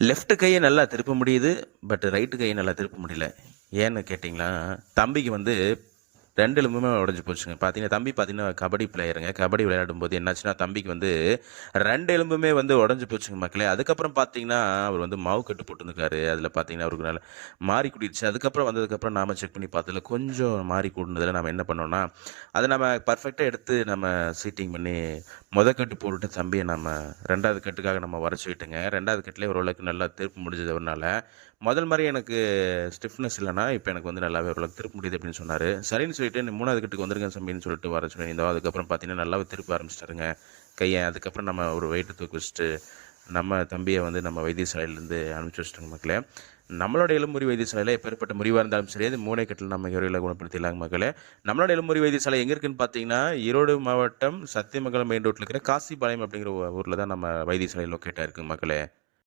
Left கையை நல்லா திருப்ப முடியுது பட் ரைட்டு கையை நல்லா திருப்ப முடியல. ஏன்னு கேட்டிங்களா தம்பிக்கு வந்து ரெண்டு எலும்புமே உடஞ்சி போச்சுங்க. பார்த்தீங்கன்னா தம்பி பார்த்தீங்கன்னா கபடி பிளேயருங்க கபடி விளையாடும் போது என்னாச்சுன்னா தம்பிக்கு வந்து ரெண்டு எலும்புமே வந்து உடஞ்சி போச்சுங்க மக்களே. அதுக்கப்புறம் பார்த்தீங்கன்னா அவர் வந்து மாவு கட்டு போட்டுருந்துருக்காரு. அதில் பார்த்தீங்கன்னா அவருக்கு நல்ல மாறி கூட்டிடுச்சு அதுக்கப்புறம் வந்ததுக்கப்புறம் நாம் செக் பண்ணி பார்த்ததுல கொஞ்சம் மாறி கூட்டினதில் நம்ம என்ன பண்ணோம்னா அதை நம்ம பர்ஃபெக்டாக எடுத்து நம்ம சீட்டிங் பண்ணி மொதல் கட்டு போட்டுட்டு தம்பியை நம்ம ரெண்டாவது கட்டுக்காக நம்ம வரைச்சி விட்டுங்க. ரெண்டாவது கட்டுலேயே ஓரளவுக்கு நல்லா திருப்பு முடிஞ்சது அவரால் முதல் மாதிரி எனக்கு ஸ்டிஃப்னஸ் இல்லைனா இப்போ எனக்கு வந்து நல்லாவே ஓரளவுக்கு திருப்ப முடியுது அப்படின்னு சொன்னார். சரின்னு சொல்லிட்டு நீ மூணாவது கட்டுக்கு வந்துருங்க சம்பின்னு சொல்லிட்டு வர சொல்லி இருந்தோம் அதுக்கப்புறம் பார்த்தீங்கன்னா நல்லாவே திருப்ப ஆரம்பிச்சிட்டாருங்க. கையை அதுக்கப்புறம் நம்ம ஒரு வெயிட்டு தூக்கி வச்சுட்டு நம்ம தம்பியை வந்து நம்ம வைத்தியசாலையிலேருந்து அனுப்பிச்சி வச்சிட்டோங்க மக்களே. நம்மளோட எலும்புரி வைத்தியசாலையில் எப்பேற்பட்ட முறிவாக இருந்தாலும் சரி அது மூளை கட்டில் நம்ம இறையில் குணப்படுத்திடலாங்க மக்களே. நம்மளோட எலும்புரி வைத்தியசாலை எங்கே இருக்குன்னு பார்த்தீங்கன்னா ஈரோடு மாவட்டம் சத்தியமங்கலம் மெயின் ரோட்டில் இருக்கிற காசிபாளையம் அப்படிங்கிற ஊரில் தான் நம்ம வைத்தியசாலை லொக்கேட்டாக இருக்குது மக்களே.